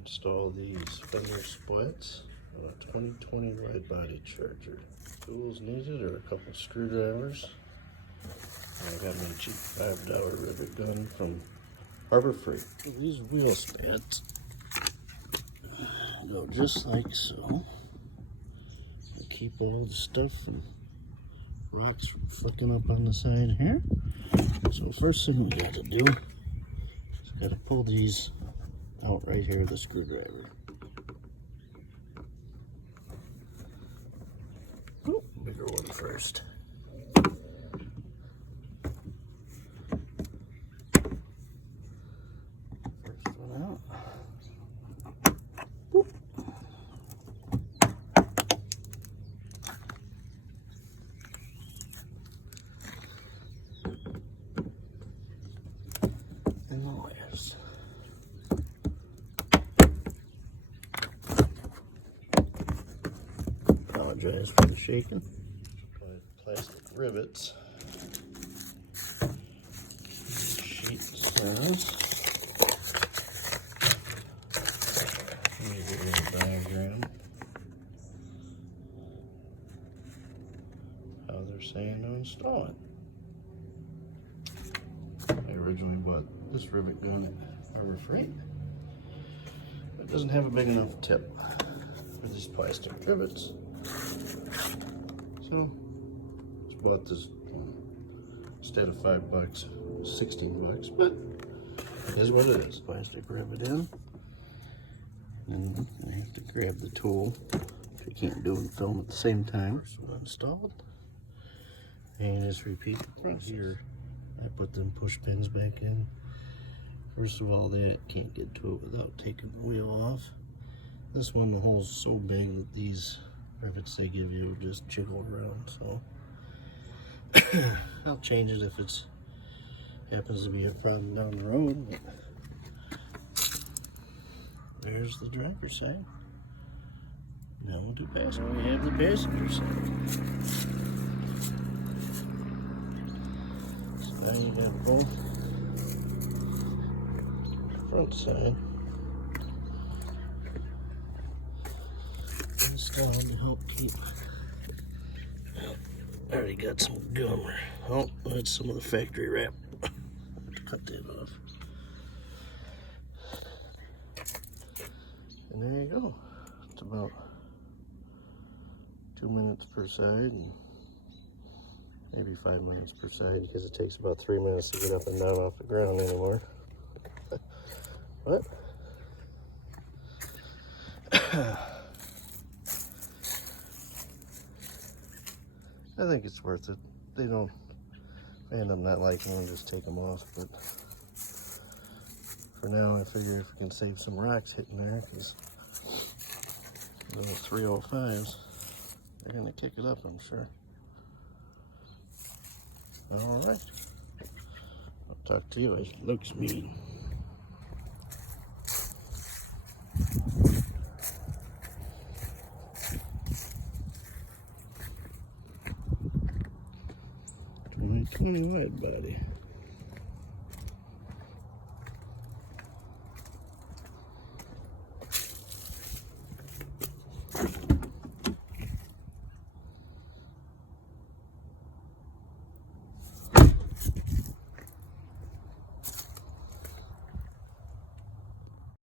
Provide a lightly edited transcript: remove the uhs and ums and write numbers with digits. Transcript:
Install these fender spats on a 2020 Widebody Charger. Tools needed are a couple screwdrivers. I got my cheap $5 rivet gun from Harbor Freight. These wheel spats go just like so. They keep all the stuff and rocks from flicking up on the side here. So first thing we got to do is got to pull these out right here with a screwdriver. Oh, bigger one first. First one out. Boop. And the last. Apologize for the shaking. Plastic rivets. Sheet size. Here's a little diagram. How they're saying to install it. I originally bought this rivet gun at Harbor Freight. It doesn't have a big enough tip for these plastic rivets. So, just bought this instead of $5, $16, but it is what it is. Plastic rivet in, and I have to grab the tool, which you can't do and film at the same time. First one installed, and just repeat the process. Here, I put them push pins back in. First of all, that can't get to it without taking the wheel off. This one, the hole's so big that these rivets they give you just jiggle around, so I'll change it if it's happens to be a problem down the road. But there's the driver's side. Now we'll do passenger. We have the passenger side. So now you got both front side installed to help keep. I already got some gum. Oh, that's some of the factory wrap. I have to cut that off. And there you go. It's about 2 minutes per side, and maybe 5 minutes per side because it takes about 3 minutes to get up and down off the ground anymore. What? I think it's worth it. They don't, I end up not liking them, just take them off, but for now I figure if we can save some rocks hitting there, because those 305s, they're going to kick it up, I'm sure. Alright, I'll talk to you as it looks mean. Widebody.